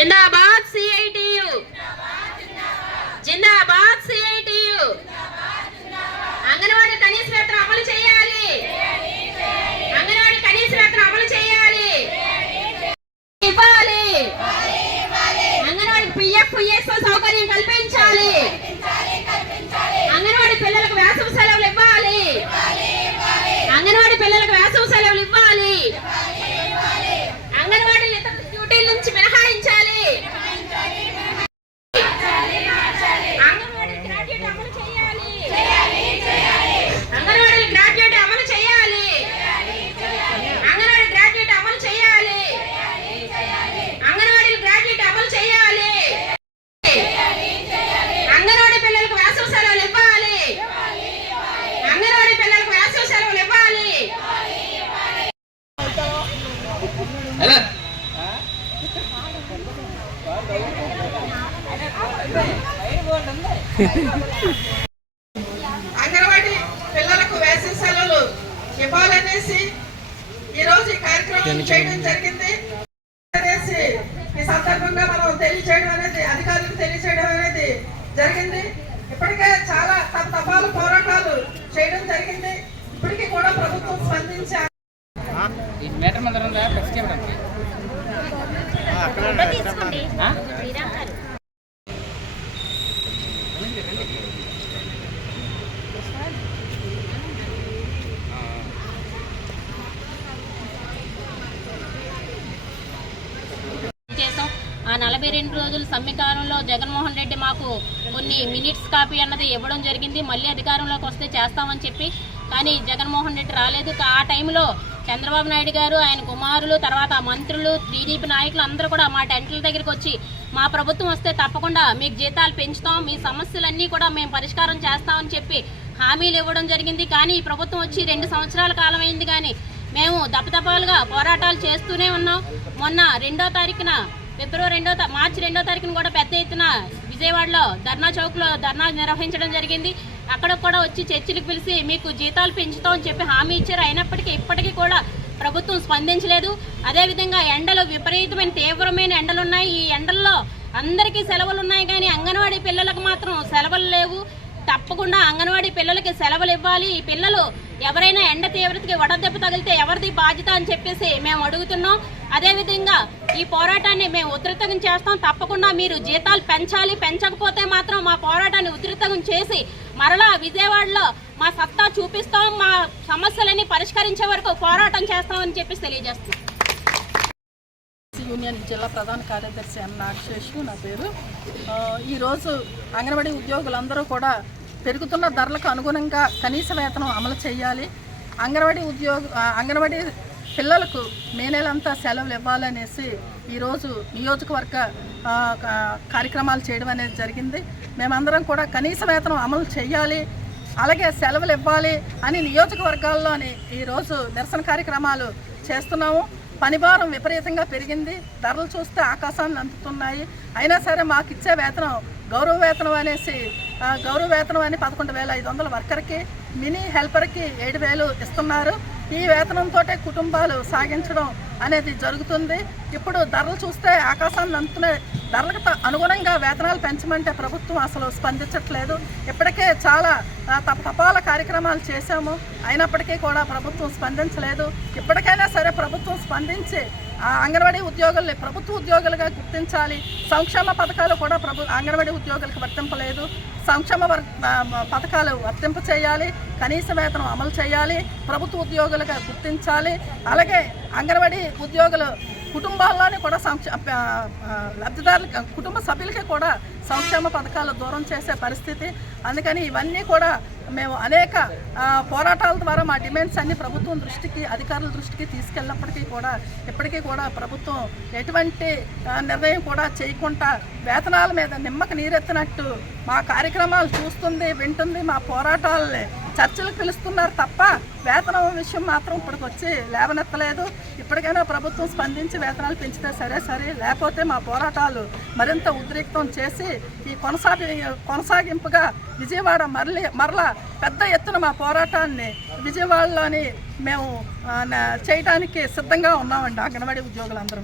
जिंदाबाद सीआईटीयू, जिंदाबाद सीआईटीयू। अंगनवाड़ी कनीस वेतन अमలు చేయాలి, अंगनवाड़ी कनीस वेतन अमలు చేయాలి, ఇవ్వాలి, अंगनवाड़ी पीएफ ईएसओ సౌకర్యం కల్పించాలి, अंगनवाड़ी పిల్లలకు వేసవి సెలవులు ఇవ్వాలి, अंगनवाड़ी పిల్లలకు వేసవి సెలవులు ఇవ్వాలి, अंगनवाड़ी ఇతర డ్యూటీల నుంచి మినహాయించాలి, అంగన్వాడీ పిల్లలకు వేసవి సెలవులు ఇవ్వాలనేసి ఈ రోజు ఈ కార్యక్రమం చేయడం జరిగింది అనేసి ఈ సందర్భంగా మనం తెలియజేయడం అనేది అధికారులకు తెలియజేయడం అనేది జరిగింది. ఇప్పటికే చాలా తపాలు పోరాటాలు చేయడం జరిగింది. ఇప్పటికీ కూడా ప్రభుత్వం స్పందించి ఆ 42 రోజుల సమ్మెకాలంలో జగన్మోహన్ రెడ్డి మాకు కొన్ని మినిట్స్ కాపీ అన్నది ఇవ్వడం జరిగింది. మళ్ళీ అధికారంలోకి వస్తే చేస్తామని చెప్పి, కానీ జగన్మోహన్ రెడ్డి రాలేదు. ఆ టైంలో చంద్రబాబు నాయుడు గారు, ఆయన కుమారులు, తర్వాత మంత్రులు, టీడీపీ నాయకులు అందరూ కూడా మా టెంట్ల దగ్గరికి వచ్చి మా ప్రభుత్వం వస్తే తప్పకుండా మీకు జీతాలు పెంచుతాం, మీ సమస్యలన్నీ కూడా మేము పరిష్కారం చేస్తామని చెప్పి హామీలు ఇవ్వడం జరిగింది. కానీ ఈ ప్రభుత్వం వచ్చి 2 సంవత్సరాల కాలం అయింది, కానీ మేము దపదపాలుగా పోరాటాలు చేస్తూనే ఉన్నాం. మొన్న 2వ తారీఖున మార్చి 2వ తారీఖున కూడా పెద్ద ఎత్తున విజయవాడలో ధర్నా చౌక్లో ధర్నా నిర్వహించడం జరిగింది. అక్కడ కూడా వచ్చి చర్చలకు పిలిచి మీకు జీతాలు పెంచుతాం అని చెప్పి హామీ ఇచ్చారు. అయినప్పటికీ ఇప్పటికీ కూడా ప్రభుత్వం స్పందించలేదు. అదేవిధంగా ఎండలు విపరీతమైన తీవ్రమైన ఎండలు ఉన్నాయి. ఈ ఎండల్లో అందరికీ సెలవులు ఉన్నాయి, కానీ అంగన్వాడీ పిల్లలకు మాత్రం సెలవులు లేవు. తప్పకుండా అంగన్వాడీ పిల్లలకి సెలవులు ఇవ్వాలి. ఈ పిల్లలు ఎవరైనా ఎండ తీవ్రతకి వడదెబ్బ తగిలితే ఎవరిది బాధ్యత అని చెప్పేసి మేము అడుగుతున్నాం. అదేవిధంగా ఈ పోరాటాన్ని మేము ఉధృతం చేస్తాం. తప్పకుండా మీరు జీతాలు పెంచాలి, పెంచకపోతే మాత్రం మా పోరాటాన్ని ఉధృతం చేసి మరలా విజయవాడలో మా సత్తా చూపిస్తాం, మా సమస్యలన్నీ పరిష్కరించే వరకు పోరాటం చేస్తామని చెప్పేసి తెలియజేస్తున్నాం. యూనియన్ జిల్లా ప్రధాన కార్యదర్శి ఎం నాగశేషు నా పేరు. ఈరోజు అంగన్వాడీ ఉద్యోగులందరూ కూడా పెరుగుతున్న ధరలకు అనుగుణంగా కనీస వేతనం అమలు చేయాలి, అంగన్వాడీ పిల్లలకు మే నెలంతా సెలవులు ఇవ్వాలనేసి ఈరోజు నియోజకవర్గ కార్యక్రమాలు చేయడం అనేది జరిగింది. మేమందరం కూడా కనీస వేతనం అమలు చేయాలి, అలాగే సెలవులు ఇవ్వాలి అని నియోజకవర్గాల్లోని ఈరోజు నిరసన కార్యక్రమాలు చేస్తున్నాము. పనిభారం విపరీతంగా పెరిగింది, ధరలు చూస్తే ఆకాశాన్ని అందుతున్నాయి. అయినా సరే మాకు ఇచ్చే వేతనం గౌరవ వేతనం అనేసి గౌరవ వేతనం అని 11,500 వర్కర్కి, మినీ హెల్పర్కి 7,000 ఇస్తున్నారు. ఈ వేతనంతో కుటుంబాలు సాగించడం అనేది జరుగుతుంది. ఇప్పుడు ధరలు చూస్తే ఆకాశాన్ని అందుతున్నాయి. ధరలకు అనుగుణంగా వేతనాలు పెంచమంటే ప్రభుత్వం అసలు స్పందించట్లేదు. ఇప్పటికే చాలా తపాల కార్యక్రమాలు చేశాము, అయినప్పటికీ కూడా ప్రభుత్వం స్పందించలేదు. ఇప్పటికైనా సరే ప్రభుత్వం స్పందించి అంగన్వాడీ ఉద్యోగుల్ని ప్రభుత్వ ఉద్యోగులుగా గుర్తించాలి. సంక్షేమ పథకాలు కూడా అంగన్వాడీ ఉద్యోగులకు వర్తింపలేదు. సంక్షేమ పథకాలు వర్తింప చేయాలి, కనీస వేతనం అమలు చేయాలి, ప్రభుత్వ ఉద్యోగులుగా గుర్తించాలి. అలాగే అంగన్వాడీ ఉద్యోగులు కుటుంబాల్లోని కూడా లబ్ధిదారుల కుటుంబ సభ్యులకి కూడా సంక్షేమ పథకాలు దూరం చేసే పరిస్థితి. అందుకని ఇవన్నీ కూడా మేము అనేక పోరాటాల ద్వారా మా డిమాండ్స్ అన్ని ప్రభుత్వం దృష్టికి, అధికారుల దృష్టికి తీసుకెళ్ళినప్పటికీ కూడా ఇప్పటికీ కూడా ప్రభుత్వం ఎటువంటి నిర్ణయం కూడా చేయకుండా వేతనాల మీద నిమ్మక నీరెత్తినట్టు మా కార్యక్రమాలు చూస్తుంది, వింటుంది. మా పోరాటాలని చర్చలకు పిలుస్తున్నారు తప్ప వేతనం విషయం మాత్రం ఇప్పటికి వచ్చి లేవనెత్తలేదు. ఇప్పటికైనా ప్రభుత్వం స్పందించి వేతనాలు పెంచితే సరే, లేకపోతే మా పోరాటాలు మరింత ఉద్రిక్తం చేసి ఈ కొనసాగింపుగా విజయవాడ మరలా పెద్ద ఎత్తున మా పోరాటాన్ని విజయవాడలోని మేము చేయడానికి సిద్ధంగా ఉన్నామండి అంగన్వాడీ ఉద్యోగులందరూ.